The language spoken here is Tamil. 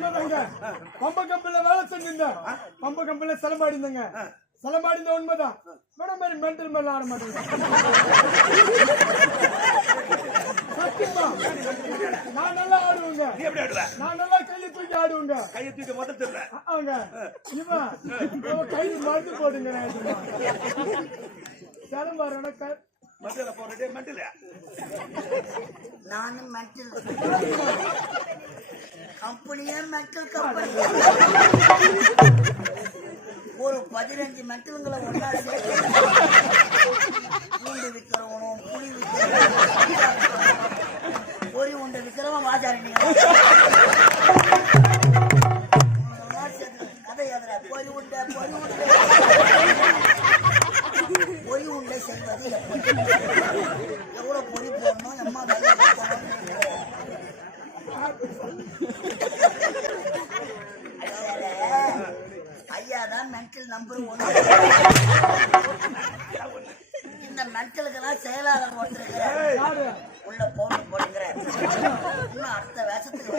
உண்மைதாங்க. பம்ப கம்பெனில வேலை செஞ்சிருந்தேன். பம்ப கம்பெனில சிலம்பாடி இருந்தேங்க. சிலம்பாடி இருந்த உண்மைதான். மேடம் மாதிரி மென்டல் மேல ஆட மாட்டேங்க. சத்தியமா நான் நல்லா ஆடுவேங்க. நீ எப்படி ஆடுவ? நான் நல்லா கையை தூக்கி ஆடுவேங்க. கையை தூக்கி மொத்தம் தருவ. அவங்க இவன் கை மருந்து போடுங்க. சிலம்பாரோட மண்டல போறதே மண்டல. நானும் மென்டல் கம்பெனியே மென்டல் கம்பெனி. ஒரு 15 மென்டலுங்களை ஒன்னா பூண்டு விற்கிறவனும் புளி விற்கிறவனும் பொறி உண்டை விற்கிறவன் வாஜாரணி கதை எதிர பொறி உண்டை பொறி உண்டை செய்வது எவ்வளவு பொறி போடணும் எம்மா வேலை ஐயாதான் மென்டல் நம்பர் 1. இந்த மென்டலுக்கெல்லாம் செயலாளர் ஒருத்தர் உள்ள போட்டு போடுங்கிற இன்னும் அடுத்த வேஷத்துக்கு